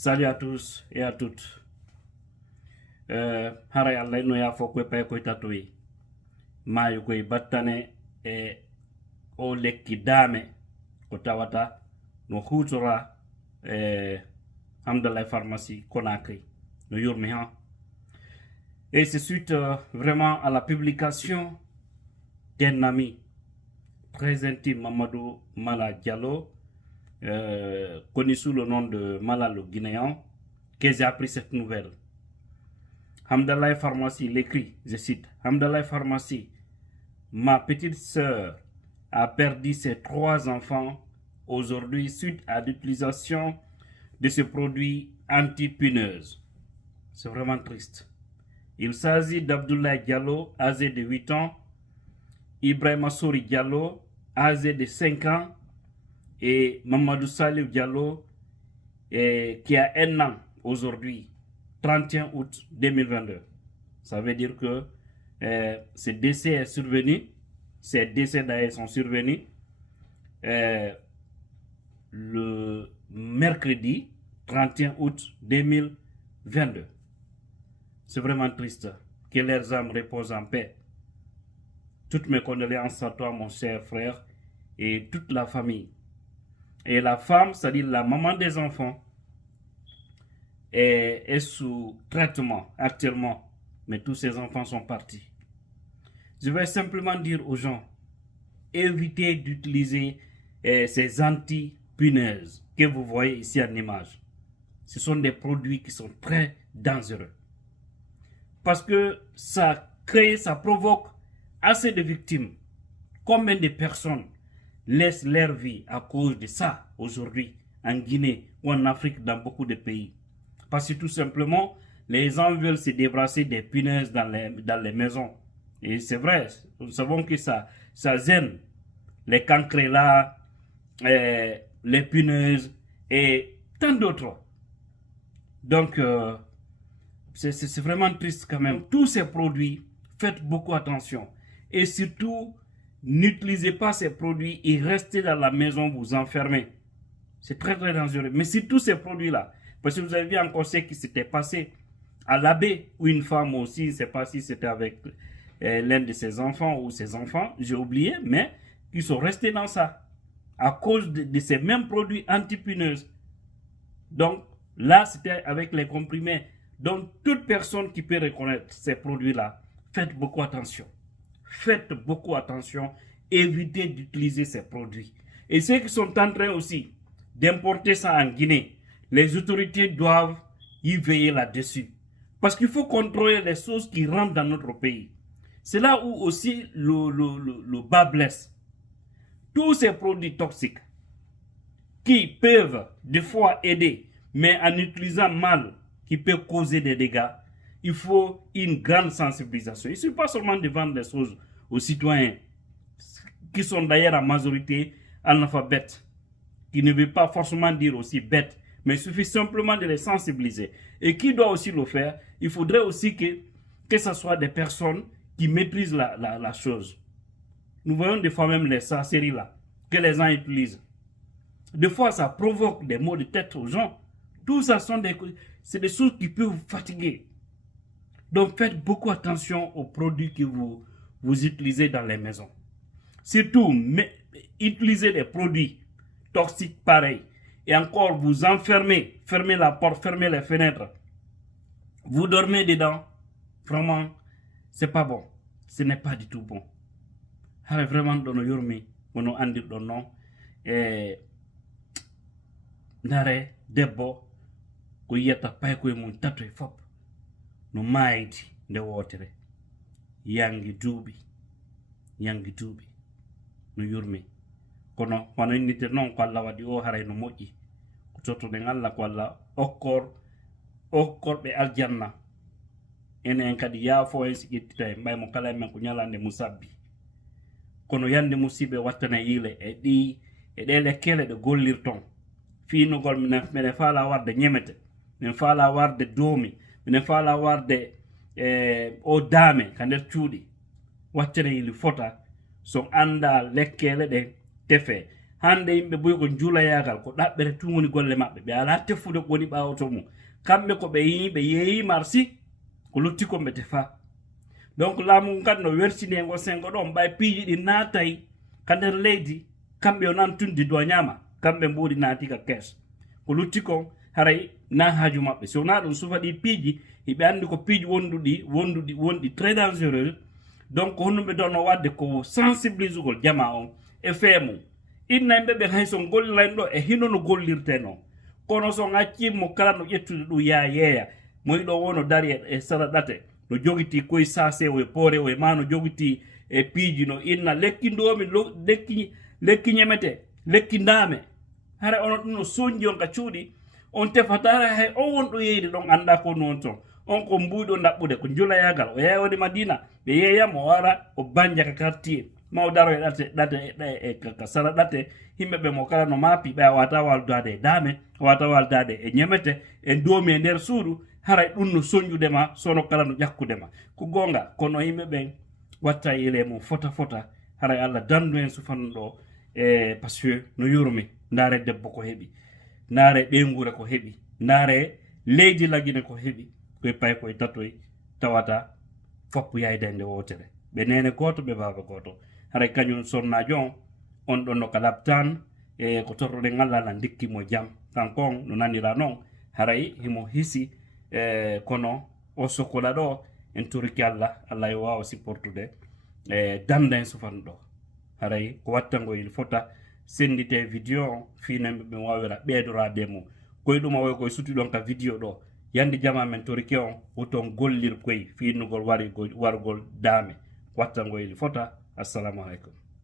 Salut à tous et à toutes. Hara Allah no ya fo ko pay ko tatui. Mayu ko battane e o lekki dame ko tawata no hutora Hamdallah pharmacie Conakry no yurmi ha. Et c'est suite vraiment à la publication d'un ami très intime, Mamadou Mala Diallo, connu sous le nom de Mala le Guinéen, que j'ai appris cette nouvelle. Hamdallah Pharmacie, il écrit, je cite, Hamdallah Pharmacie, ma petite sœur a perdu ses 3 enfants aujourd'hui suite à l'utilisation de ce produit anti-puneuse. C'est vraiment triste. Il s'agit d'Abdoulaye Diallo, âgé de 8 ans, Ibrahima Souri Diallo, âgé de 5 ans, et Mamadou Salif Diallo, qui a 1 an aujourd'hui, 31 août 2022. Ça veut dire que ce décès est survenu, ces décès d'ailleurs sont survenus le mercredi 31 août 2022. C'est vraiment triste. Que leurs âmes reposent en paix. Toutes mes condoléances à toi, mon cher frère, et toute la famille. Et la femme, c'est-à-dire la maman des enfants, est sous traitement actuellement. Mais tous ces enfants sont partis. Je vais simplement dire aux gens, évitez d'utiliser ces anti-punaises que vous voyez ici en image. Ce sont des produits qui sont très dangereux. Parce que ça crée, ça provoque assez de victimes. Combien de personnes laissent leur vie à cause de ça aujourd'hui en Guinée ou en Afrique, dans beaucoup de pays? Parce que tout simplement, les gens veulent se débarrasser des punaises dans les maisons. Et c'est vrai, nous savons que ça gêne les cancrelats, les punaises et tant d'autres. Donc, c'est vraiment triste quand même. Tous ces produits, faites beaucoup attention. Et surtout, n'utilisez pas ces produits et restez dans la maison, vous enfermez. C'est très très dangereux. Mais si tous ces produits-là, parce que vous avez vu encore ce qui s'était passé à l'abbé, où une femme aussi, je ne sais pas si c'était avec l'un de ses enfants ou ses enfants, j'ai oublié, mais qui sont restés dans ça, à cause de ces mêmes produits anti-puneuses. Donc, là, c'était avec les comprimés. Donc, toute personne qui peut reconnaître ces produits-là, faites beaucoup attention. Faites beaucoup attention. Évitez d'utiliser ces produits. Et ceux qui sont en train aussi d'importer ça en Guinée, les autorités doivent y veiller là-dessus. Parce qu'il faut contrôler les choses qui rentrent dans notre pays. C'est là où aussi le bas blesse. Tous ces produits toxiques qui peuvent des fois aider, mais en utilisant mal, qui peut causer des dégâts, il faut une grande sensibilisation. Il ne suffit pas seulement de vendre des choses aux citoyens, qui sont d'ailleurs en majorité analphabètes, qui ne veut pas forcément dire aussi bêtes, mais il suffit simplement de les sensibiliser. Et qui doit aussi le faire? Il faudrait aussi que ce soit des personnes qui maîtrisent la chose. Nous voyons des fois même les sorcelleries là, que les gens utilisent. Des fois, ça provoque des maux de tête aux gens. Tout ça c'est des choses qui peuvent vous fatiguer. Donc faites beaucoup attention aux produits que vous utilisez dans les maisons. Surtout, utilisez des produits toxiques pareils. Et encore, vous enfermez, fermez la porte, fermez les fenêtres. Vous dormez dedans. Vraiment, c'est pas bon. Ce n'est pas du tout bon. Alors vraiment, dans nos yurmi, on a dit dans nom, nare debbo ko yiyata paykoye mum tato e fop no maaydi nde wotere yangi duuɓi no yurmi kono hono innite noon ko Allah waɗi o haray no moƴƴi ko tottoɗen Allah ko Allah okkorɓe aljanna enen kadi yaafo en si ƴettita en mbaymo kala men ko ñalande musabbi kono yande musiɓe wattana yiile e ɗe lekkele ɗe gollirton fiinugol minen faala warde ñemete, min faala warde doomi, minen faala warde o daame ka nder cuuɗi waccere yili fota so anda lekkele ɗe tefe hande yimɓe boy ko juula yagal ko ɗaɓɓere tumoni golle maɓɓe ɓe ala tefude ko woni ɓawo to mum kamɓe ko ɓe yi ɓe yeeyi marsi ko lutti ko ɓe tefa donc laamu kadi no wertini ngo sengo ɗon ɓay piiji ɗi naatay ka nder leydi kamɓe o nan tundi do ñama kamɓe mbuɗi naati ka kees ko lutti kon haray na haaju maɓɓe so wona ɗum sufa ɗi piiji hiɓe andi ko piiji wonɗi très dangereux donc honnuɓe donno wadde ko sensibilise ugol jama on e feemu inna yimɓe ɓe hay so gollirani ɗo e hino no gollirte noon kono so accimo kala no ƴettude ɗum ya yeeya moyi ɗo wono dari e sara ɗate no jogiti koye sase o e poore o e ma no jogiti e piiji no inna lekki ndomi lekki ñemete lekki ndame hara ono ɗum no soñji on ka cuuɗi on tefata hay on wonɗo yeyde ɗon anda ko noon toon on ko mbuuɗo ɗaɓɓude ko julayagal o yeewode madina ɓe yeeyamo o wara o banja ka quartier ma o daro e ɗate ka sara ɗate yimɓe ɓe mo kala no maapi ɓe a wata waldade e daame a wata waldade e ñemete e doomi e nder suudu haray ɗum no soñjudema sono kala no ƴakkudema ko gonga kono yimɓe ɓen watta yele mum fota haray Allah dandu en sufanɗo par ce que no yurmi ndaare debbo ko heɓi ndaare ɓeygure ko heɓi ndaare leydi lagine ko heɓi koye pay koye tatoy tawata foppu yayde nde wotere ɓe nene goto ɓe baba goto haray kañum sonnajo on ɗon no ka labtan e ko torroɗen Allah na dikkimo jaam kanko on no nanira noon haray himo hisi kono o sokola ɗo en turiki Allah yo wawa supportude danda en sufanɗo haray ko wattango il fota sendite vidéo on finemɓe ɓe wawira ɓeydorade mum koye ɗum awoy koye suti ɗon ka vidéo ɗo yande jama men toriki on woton gollir koye finnugol wargol daame wattango il fota assalamu aleykum